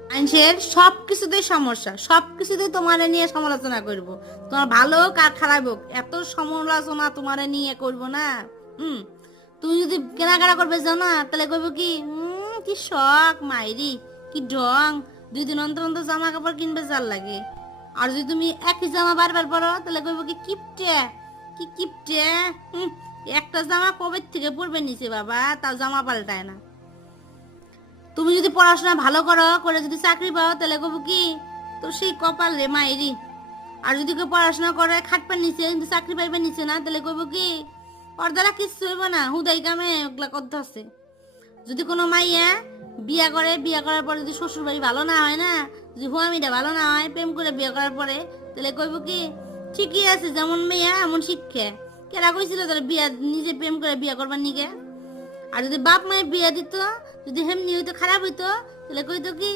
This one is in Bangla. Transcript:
মানুষের সব কিছুতেই সমস্যা সব তোমার নিয়ে সমালোচনা করব। তোমার ভালো হোক আর খারাপ হোক, এত সমালোচনা নিয়ে করব না। হুম? তুমি যদি কেনাকাটা করবে তাহলে কইব কি? কি শখ, মাইরি, কি ঢং। দুই দিন অন্তর অন্তর জামা কাপড় কিনবে যার লাগে। আর যদি তুমি একই জামা বারবার পরো, তাহলে কইব কি কিপটে? কি কিপটে? একটা জামা কবে থেকে পরবে নিচে বাবা? তাও জামা পাল্টায় না। পড়াশোনা ভালো করো, করে যদি চাকরি পাও তাহলে কব কি? তো সেই কপাল রে মায়েরি আর যদি কেউ পড়াশোনা করে খাটপার নিচে, কিন্তু চাকরি পাইবে নিচে না, তাহলে কইব কি? ওর দ্বারা কিচ্ছু হইব না, হুদাই কামে ওগুলা করতে আছে যদি কোনো মাইয়া বিয়া করে, বিয়া করার পরে যদি শ্বশুর বাড়ি ভালো না হয় না, যদি হুয়ামিটা ভালো না হয়, প্রেম করে বিয়া করার পরে, তাহলে কইব কি? ঠিকই আছে, যেমন মেয়া, এমন শিক্ষা। কেরা কইছিল তাহলে বিয়া, নিজে প্রেম করে বিয়া করবার নিকে আর যদি বাপ মায়ের বিয়ে দিত যদি হেমনি হইতো খারাপ হইতো তাহলে কইতো কি?